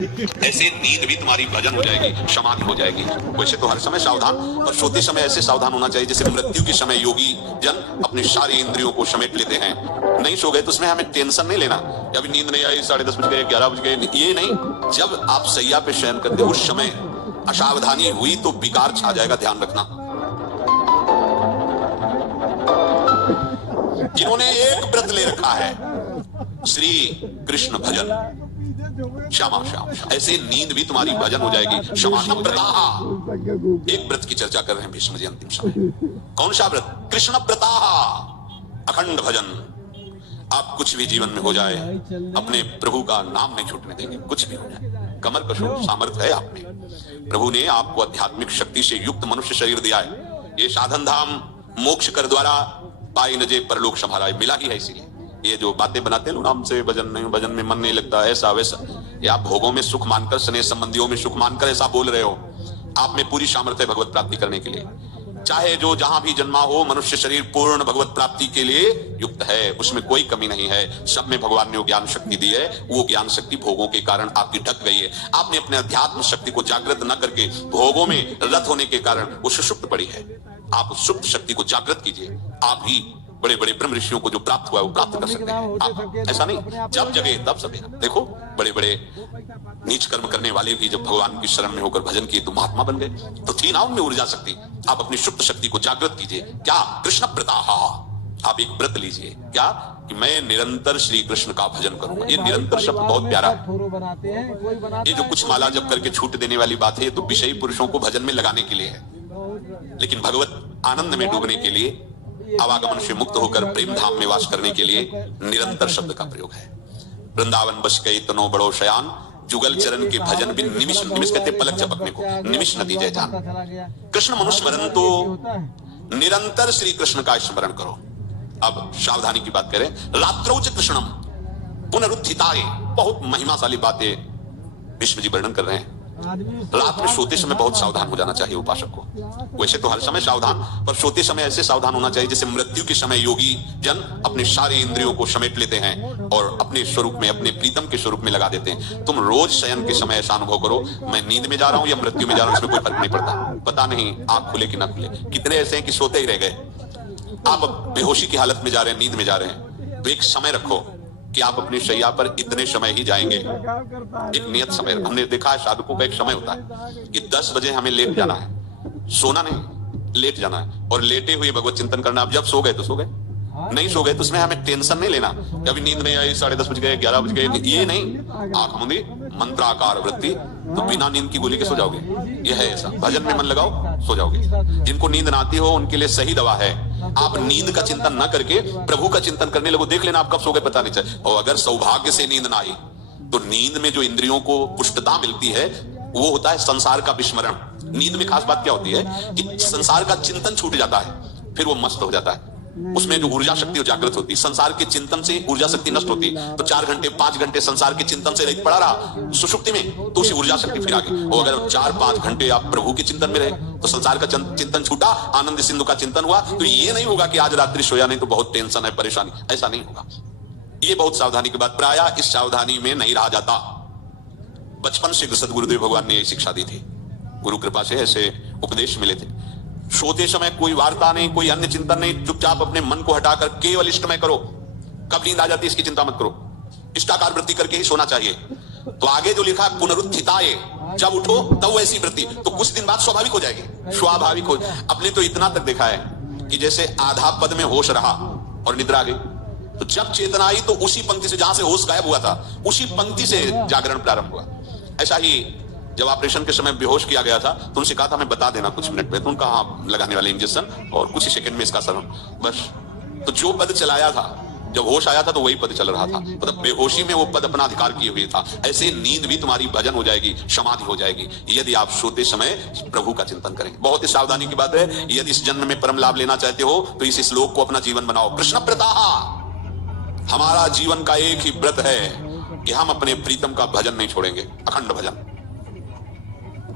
ऐसे नींद भी तुम्हारी भजन हो जाएगी, समाधि हो जाएगी। वैसे तो हर समय सावधान, और सोते समय ऐसे सावधान होना चाहिए जैसे मृत्यु के समय योगी जन अपने सारी इंद्रियों को समेट लेते हैं। नहीं सो गए तो उसमें हमें टेंशन नहीं लेना कि अभी नींद नहीं आई, 10:30 बज गए, 11 बज गए, ये नहीं। जब आप सैया पे शयन करते उस समय असावधानी हुई तो विकार छा जाएगा, ध्यान रखना। जिन्होंने एक व्रत ले रखा है, श्री कृष्ण भजन, श्यामा श्याम, ऐसे नींद भी तुम्हारी भजन हो जाएगी। समाधि प्रताहा, एक व्रत की चर्चा कर रहे हैं भीष्म जी अंतिम समय। कौन सा व्रत? कृष्ण प्रताहा, अखंड भजन। आप कुछ भी जीवन में हो जाए, अपने प्रभु का नाम नहीं छूटने देंगे। कुछ भी हो जाए, कमर कशो सामर्थ्य है आप में। प्रभु ने आपको आध्यात्मिक शक्ति से युक्त मनुष्य शरीर दिया है। ये साधन धाम मोक्ष कर द्वारा पाई न जे परलोक संभाला, मिला ही है। इसीलिए ये जो बातें बनाते हैं नाम से भजन नहीं, भजन में मन नहीं लगता, ऐसा वैसा, ये आप भोगों में सुख मानकर, स्नेह संबंधियों में सुख मानकर ऐसा बोल रहे हो। आप में पूरी सामर्थ्य है भगवत प्राप्ति करने के लिए। चाहे जो जहां भी जन्मा हो, मनुष्य शरीर पूर्ण भगवत प्राप्ति के लिए युक्त है, उसमें कोई कमी नहीं है। सब में भगवान ने ज्ञान शक्ति दी है। वो ज्ञान शक्ति भोगों के कारण आपकी ढक गई है। आपने अपने अध्यात्म शक्ति को जागृत न करके भोगों में रत होने के कारण वो सुषुप्त पड़ी है। आप सुप्त शक्ति को जागृत कीजिए। आप ही बड़े बड़े ब्रह्म ऋषियों को जो प्राप्त हुआ है वो प्राप्त कर सकते हैं। आप ऐसा नहीं जब जगे तब सवेरा। देखो बड़े बड़े नीच कर्म करने वाले भी जब भगवान की शरण में होकर भजन किए तो महात्मा बन गए। तो थी ना उनमें ऊर्जा शक्ति। आप अपनी सुप्त शक्ति को जागृत कीजिए। क्या? कृष्ण प्रताहा। आप एक व्रत लीजिए, क्या कि मैं निरंतर श्री कृष्ण का भजन करूंगा। ये निरंतर शब्द बहुत प्यारा है। ये जो कुछ माला जप करके छूट देने वाली बात है, ये तो विषयी पुरुषों को भजन में लगाने के लिए है। लेकिन भगवत आनंद में डूबने के लिए, आवागमन से मुक्त होकर प्रेम धाम में वास करने के लिए निरंतर शब्द का प्रयोग है। वृंदावन बस गई तनो बड़ो शयान, जुगल चरण के भजन बिन निमिष, निमिष कहते पलक झपकने को, निमिष नदी जय जान। कृष्ण मनुस्मरण तो निरंतर श्री कृष्ण का स्मरण करो। अब सावधानी की बात करें, रात्रौच कृष्णम पुनरुत्थिताय, बहुत महिमाशाली बातें भीष्म जी वर्णन कर रहे हैं। रात में सोते समय बहुत सावधान हो जाना चाहिए उपासक को। वैसे तो हर समय सावधान, पर सोते समय ऐसे सावधान होना चाहिए जैसे मृत्यु के समय योगी जन अपने सारे इंद्रियों को समेट लेते हैं और अपने स्वरूप में, अपने प्रीतम के स्वरूप में लगा देते हैं। तुम रोज शयन के समय ऐसा अनुभव करो, मैं नींद में जा रहा हूं या मृत्यु में जा रहा हूं, इसमें कोई फर्क नहीं पड़ता। पता नहीं आंख खुले कि ना खुले। कितने ऐसे हैं कि सोते ही रह गए। आप बेहोशी की हालत में जा रहे हैं, नींद में जा रहे हैं, तो एक समय रखो कि आप अपनी शैया पर इतने समय ही जाएंगे। एक नियत समय, हमने देखा है साधकों का एक समय होता है कि 10 बजे हमें लेट जाना है, सोना नहीं, लेट जाना है, और लेटे हुए भगवत चिंतन करना। आप जब सो गए तो सो गए, नहीं सो गए तो उसमें हमें टेंशन नहीं लेना। अभी नींद नहीं आई, 10:30 बज गए, 11 बज गए, ये नहीं। आंख मूंदी, मंत्राकार वृत्ति, तो बिना नींद की गोली के सो जाओगे। यह है ऐसा। भजन में मन लगाओ, सो जाओगे। जिनको नींद ना आती हो उनके लिए सही दवा है, आप नींद का चिंतन न करके प्रभु का चिंतन करने लगो। देख लेना आप कब सो गए पता नहीं चले। और अगर सौभाग्य से नींद ना आई तो नींद में जो इंद्रियों को पुष्टता मिलती है वो होता है संसार का विस्मरण। नींद में खास बात क्या होती है कि संसार का चिंतन छूट जाता है, फिर वो मस्त हो जाता है। उसमें जो ऊर्जा शक्ति जागृत होती है। संसार के चिंतन से ऊर्जा शक्ति नष्ट होती, तो 4 घंटे 5 घंटे संसार के चिंतन से रहित पड़ा रहा सुषुप्ति में, तो उसी ऊर्जा शक्ति फिर आ गई। और अगर 4-5 घंटे आप प्रभु के चिंतन में रहे तो संसार का चिंतन छूटा, आनंद सिंधु का चिंतन हुआ। तो ये नहीं होगा कि आज रात्रि सोया नहीं तो बहुत टेंशन है, परेशानी, ऐसा नहीं होगा। ये बहुत सावधानी की बात। प्रायः इस सावधानी में नहीं रहा जाता। बचपन से सदगुरुदेव भगवान ने यही शिक्षा दी थी, गुरु कृपा से ऐसे उपदेश मिले थे। सोते समय कोई वार्ता नहीं, कोई अन्य चिंतन नहीं, चुपचाप अपने मन को हटाकर केवल इष्टमय करो। कब नींद आ जाती है इसकी चिंता मत करो, इष्टाकार वृत्ति करके ही सोना चाहिए। तो आगे जो लिखा पुनरुत्थिताय, जब उठो तब वैसी वृत्ति, तो कुछ दिन बाद स्वाभाविक हो जाएगी, स्वाभाविक हो। अपने तो इतना तक देखा है कि जैसे आधा पद में होश रहा और निद्रा आ गई, तो जब चेतना आई तो उसी पंक्ति से जहां से होश गायब हुआ था उसी पंक्ति से जागरण प्रारंभ हुआ। ऐसा ही जब ऑपरेशन के समय बेहोश किया गया था तो उनसे कहा था मैं बता देना कुछ मिनट में, तो उनका हाँ लगाने वाले इंजेक्शन और कुछ ही सेकंड में इसका असर, बस। तो जो पद चलाया था, जब होश आया था तो वही पद चल रहा था, मतलब बेहोशी में वो पद अपना अधिकार किए हुए था। ऐसे नींद भी तुम्हारी भजन हो जाएगी, समाधि हो जाएगी, यदि आप सोते समय प्रभु का चिंतन करें। बहुत ही सावधानी की बात है। यदि इस जन्म में परम लाभ लेना चाहते हो तो इस श्लोक को अपना जीवन बनाओ। कृष्ण प्रताहा, हमारा जीवन का एक ही व्रत है कि हम अपने प्रीतम का भजन नहीं छोड़ेंगे, अखंड भजन।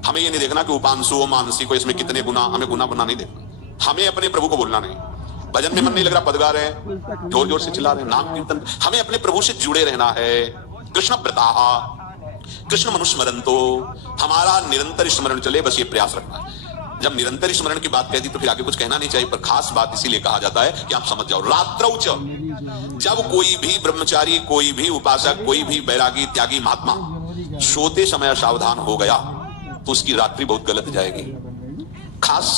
हमें ये नहीं देखना कि उपांशु मानसी को इसमें कितने गुना, हमें गुना नहीं देखना। हमें अपने प्रभु को बोलना नहीं। भजन में मन नहीं लग रहा, पद गा रहे हैं, जोर जोर से चिल्ला रहे हैं, नाम कीर्तन, हमें अपने प्रभु से जुड़े रहना है। कृष्ण प्रताहा, कृष्ण मनुस्मरण, तो हमारा निरंतर स्मरण चले, बस ये प्रयास रखना है। जब निरंतर स्मरण की बात कह दी तो फिर आगे कुछ कहना नहीं चाहिए, पर खास बात इसीलिए कहा जाता है कि आप समझ जाओ। रात्रौच, जब कोई भी ब्रह्मचारी, कोई भी उपासक, कोई भी बैरागी त्यागी महात्मा सोते समय असावधान हो गया तो उसकी रात्रि बहुत गलत जाएगी। खास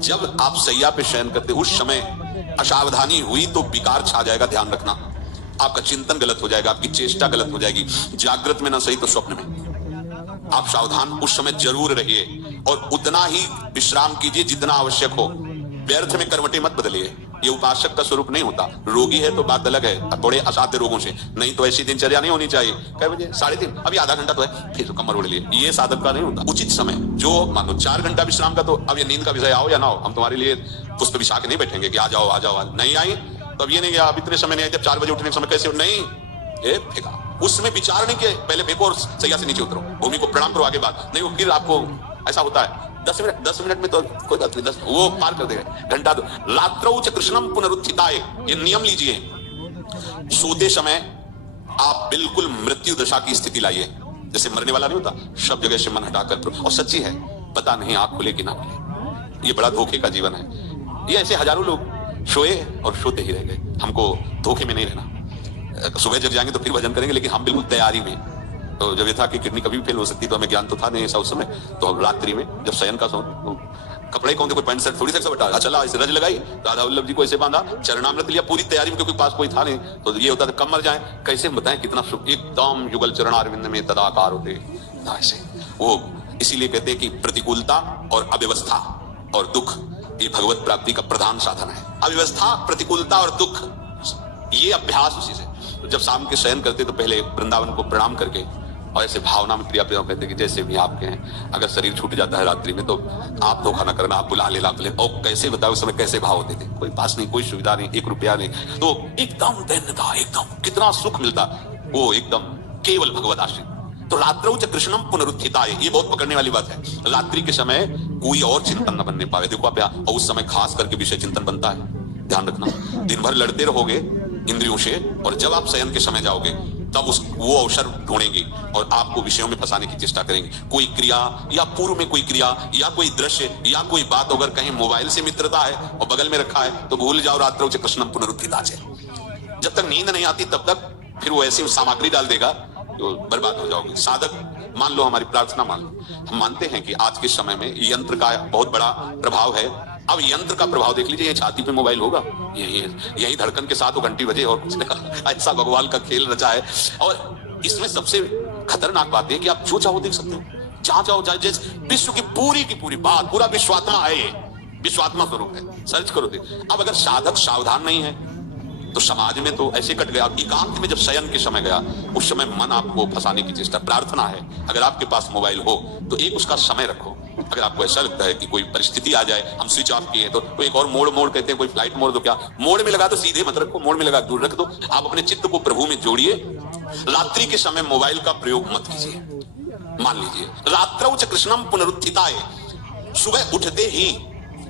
जब आप सैया पे शयन करते उस समय असावधानी हुई तो विकार छा जाएगा, ध्यान रखना। आपका चिंतन गलत हो जाएगा, आपकी चेष्टा गलत हो जाएगी, जागृत में ना सही तो स्वप्न में। आप सावधान उस समय जरूर रहिए और उतना ही विश्राम कीजिए जितना आवश्यक हो। व्यर्थ में करवटें मत बदलिए, ये उपासक का स्वरूप नहीं होता। रोगी है तो बात अलग है, थोड़े असाध्य रोगों से, नहीं तो ऐसी दिनचर्या नहीं होनी चाहिए। कै बजे? 3:30, अभी आधा घंटा तो है, फिर कमर उड़ लिए, ये साधक का नहीं होता। उचित समय जो मानो 4 घंटा विश्राम का, तो अब ये नींद का विषय आओ या ना हो, हम तुम्हारे लिए पुष्प बिछा के नहीं बैठेंगे कि आ जाओ आ जाओ। नहीं आई तो अब ये नहीं गया, अब इतने समय नहीं आए, जब 4 बजे उठने के समय कैसे नहीं, ये फेंका। उसमें विचार नहीं किया, पहले फेंको और सैया से नीचे उतरो, भूमि को प्रणाम करो, आगे बात नहीं। वो फिर आपको ऐसा होता है 10 मिनट में तो कोई बात नहीं, 10 वो पार कर देगा, घंटा दो। रात्रौच कृष्णम पुनरुत्थिताय, ये नियम लीजिए। सोते समय आप बिल्कुल मृत्यु दशा की स्थिति लाइए, जैसे मरने वाला नहीं होता, सब जगह से मन हटाकर। और सच्ची है, पता नहीं आंख खुले कि ना खुले, ये बड़ा धोखे का जीवन है। ये ऐसे हजारों लोग सोए और सोते ही रह गए। हमको धोखे में नहीं रहना। सुबह जग जाएंगे तो फिर भजन करेंगे, लेकिन हम बिल्कुल तैयारी में। तो जब ये था कि किडनी कभी भी फेल हो सकती, तो हमें ज्ञान तो था नहीं ऐसा उस समय। तो रात्रि में जब शयन का कपड़े कौन थे, कोई पैंट शर्ट थोड़ी सा बटा चला, इसे रज लगाई, राधा वल्लभ जी को ऐसे बांधा, चरणामृत लिया, पूरी तैयारी में, क्योंकि पास कोई था नहीं। तो ये होता था कम मर जाए, कैसे बताएं कितना सुख, एकदम युगल चरणारविंद में तदाकार होते ऐसे। वो इसीलिए कहते हैं कि प्रतिकूलता और अव्यवस्था और दुख ये भगवत प्राप्ति का प्रधान साधन है। अव्यवस्था, प्रतिकूलता और दुख, ये अभ्यास उसी से। तो जब शाम के शयन करते तो पहले वृंदावन को प्रणाम करके और ऐसे भावना में क्रिया प्रयोग कहते कि जैसे भी आपके हैं, अगर शरीर छूट जाता है रात्रि में तो आप धोखा ना करना, आप बुला लेना। और कैसे बताओ उस समय कैसे भाव होते थे, कोई पास नहीं, कोई सुविधा नहीं, 1 रुपया नहीं, तो एकदम दैन्यता, एकदम कितना सुख मिलता, वो एकदम केवल भगवत आश्रित। तो रात्रौच कृष्णम पुनरुत्थिताय, ये बहुत पकड़ने वाली बात है। रात्रि के समय कोई और चिंतन न बनने पावे। देखो आप, और उस समय खास करके विषय चिंतन बनता है, ध्यान रखना। दिन भर लड़ते रहोगे इंद्रियों से, और जब आप शयन के समय जाओगे तब वो अवसर ढूंढेंगे और आपको विषयों में फंसाने की चेष्टा करेंगे। कोई क्रिया या पूर्व में कोई क्रिया या कोई दृश्य या कोई बात, अगर कहीं मोबाइल से मित्रता है और बगल में रखा है तो भूल जाओ रात्रौच कृष्णम पुनरुत्थिताय। जब तक नींद नहीं आती तब तक फिर वो ऐसी सामग्री डाल देगा तो बर्बाद हो जाओगे। साधक मान लो, हमारी प्रार्थना मान लो, हम मानते हैं कि आज के समय में यंत्र का बहुत बड़ा प्रभाव है। अब यंत्र का प्रभाव देख लीजिए, छाती पे मोबाइल होगा, यही धड़कन के साथ वो घंटी बजे और कुछ नहीं। ऐसा भगवान का खेल रचा है। और इसमें सबसे खतरनाक बात है कि आप जो चाहो देख सकते हो, जहां चाहो, जैसे विश्व की पूरी बात, पूरा विश्वात्मा है, ये विश्वात्मा स्वरूप है, सर्च करो दे। अब अगर साधक सावधान नहीं है तो समाज में तो ऐसे कट गया। एकांत में जब शयन के समय गया, उस समय मन आपको फंसाने की चेष्टा। प्रार्थना है, अगर आपके पास मोबाइल हो तो एक उसका समय रखो। अगर आपको ऐसा लगता है कि कोई परिस्थिति आ जाए, हम स्विच ऑफ किए, तो एक और मोड कहते हैं, कोई फ्लाइट मोड, तो क्या मोड में लगा, तो सीधे मत रखो, मोड में लगा दूर रख दो। आप अपने चित्त को प्रभु में जोड़िए। रात्रि के समय मोबाइल का प्रयोग मत कीजिए। मान लीजिए रात्रौच कृष्णम पुनरुत्थिताय, सुबह उठते ही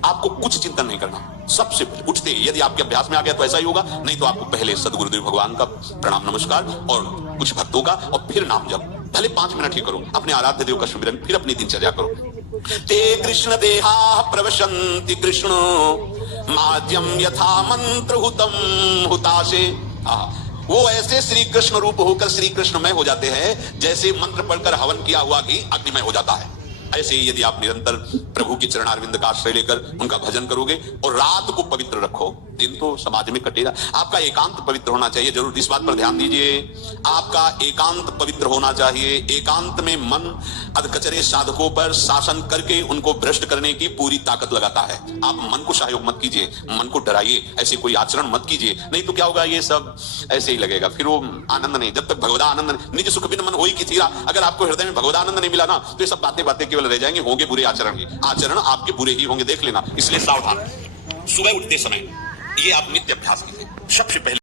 आपको कुछ चिंतन नहीं करना। सबसे पहले उठते ही, यदि आपके अभ्यास में आ गया तो ऐसा ही होगा, नहीं तो आपको पहले सदगुरुदेव भगवान का प्रणाम नमस्कार और कुछ भक्तों का, और फिर नाम जप, भले 5 मिनट ही करो, अपने आराध्य देव का सुमिरन, फिर अपनी दिनचर्या करो। ते कृष्ण देहा प्रवशन्ति कृष्ण माध्यम यथा मंत्र हुतम हुताशे। वो ऐसे श्री कृष्ण रूप होकर श्री कृष्णमय हो जाते हैं जैसे मंत्र पढ़कर हवन किया हुआ घी अग्निमय हो जाता है। ऐसे ही यदि आप निरंतर प्रभु की चरणारविंद का आश्रय लेकर उनका भजन करोगे और रात को पवित्र रखो, दिन तो समाज में कटेगा। आपका एकांत पवित्र होना चाहिए, जरूर इस बात पर ध्यान दीजिए। आपका एकांत पवित्र होना चाहिए। एकांत में मन अधकचरे साधकों पर शासन करके उनको भ्रष्ट करने की पूरी ताकत लगाता है। आप मन को सहयोग मत कीजिए, मन को डराइए, ऐसे कोई आचरण मत कीजिए, नहीं तो क्या होगा, ये सब ऐसे ही लगेगा, फिर वो आनंद नहीं। जब तक भगवदानंद, निज सुख बिन मन होई की थीरा, अगर आपको हृदय में भगवदानंद नहीं मिला ना, तो ये सब बातें केवल रह जाएंगे, होंगे बुरे आचरण ही, आचरण आपके बुरे ही होंगे, देख लेना। इसलिए सावधान। सुबह उठते समय ये आप नित्य अभ्यास कीजिए। सबसे पहले